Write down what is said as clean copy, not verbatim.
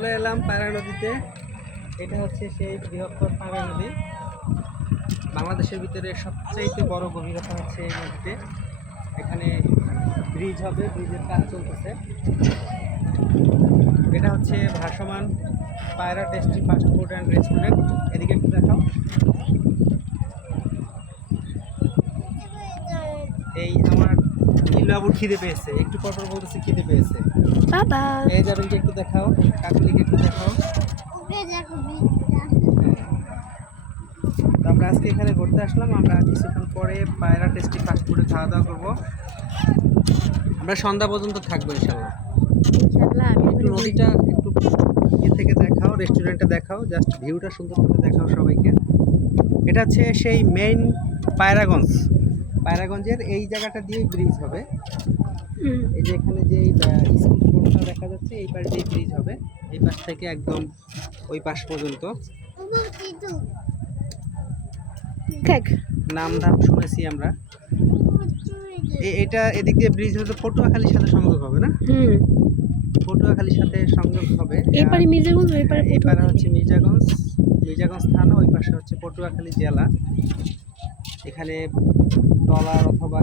চলে এলাম পায়রা নদীতে। এটা হচ্ছে সেই বৃহত্তর পায়রা নদী। বাংলাদেশের ভিতরে সবচাইতে বড় গভীরতা হচ্ছে এই নদীতে। এখানে ব্রিজ হবে, ব্রিজের কাজ চলতেছে। এটা হচ্ছে ভাসমান পায়রা tasty fast food and restaurant. এদিকে একটু দেখাও। এই আমার নীলবাবুর খিদে পেয়েছে, একটু পরপর বলতেছে খিদে পেয়েছে। বাবা এই যাবেনকে একটু দেখাও, কাকুলিকে একটু দেখাও। তো আমরা আজকে এখানে ঘুরতে আসলাম। আমরা কিছুক্ষণ পরে পায়রা টেস্টি ফাস্ট ফুডে খাওয়া দাওয়া করবো। আমরা সন্ধ্যা পর্যন্ত থাকবো ইনশাল্লাহ। ইনশাআল্লাহ একটু নদীটা একটু ইয়ে থেকে দেখাও, রেস্টুরেন্টটা দেখাও, জাস্ট ভিউটা সুন্দর করে দেখাও সবাইকে। এটা হচ্ছে সেই মেইন পায়রাগঞ্জ। পায়রাগঞ্জের এই জায়গাটা দিয়ে ব্রিজ হবে। এই যে এখানে যে স্কুল রোডটা দেখা যাচ্ছে, এই পাশ দিয়ে ব্রিজ হবে। এই পাশ থেকে একদম ওই পাশ পর্যন্ত। থাক নাম ধাম শুনেছি আমরা। এটা এদিক দিয়ে ব্রিজ হলে পটুয়াখালীর সাথে সংযোগ হবে না? পটুয়াখালীর সাথে সংযোগ হবে। এই পারে মির্জাগঞ্জ, ওই পারে এই পারে হচ্ছে মির্জাগঞ্জ, মির্জাগঞ্জ থানা, ওই পাশে হচ্ছে পটুয়াখালী জেলা। এখানে ট্রলার অথবা